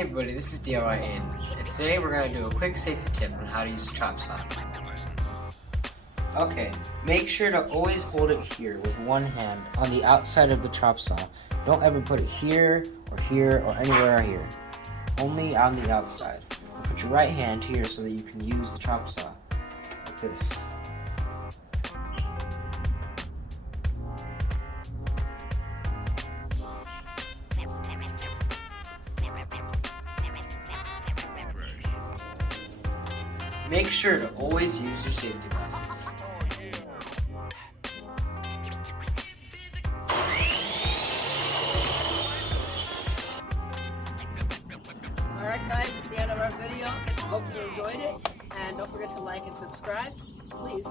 Hey buddy, this is DIY Aidan, and today we're going to do a quick safety tip on how to use the chop saw. Okay, make sure to always hold it here with one hand on the outside of the chop saw. Don't ever put it here or anywhere here. Only on the outside. Put your right hand here so that you can use the chop saw like this. Make sure to always use your safety glasses. Alright guys, it's the end of our video. Hope you enjoyed it. And don't forget to like and subscribe. Please.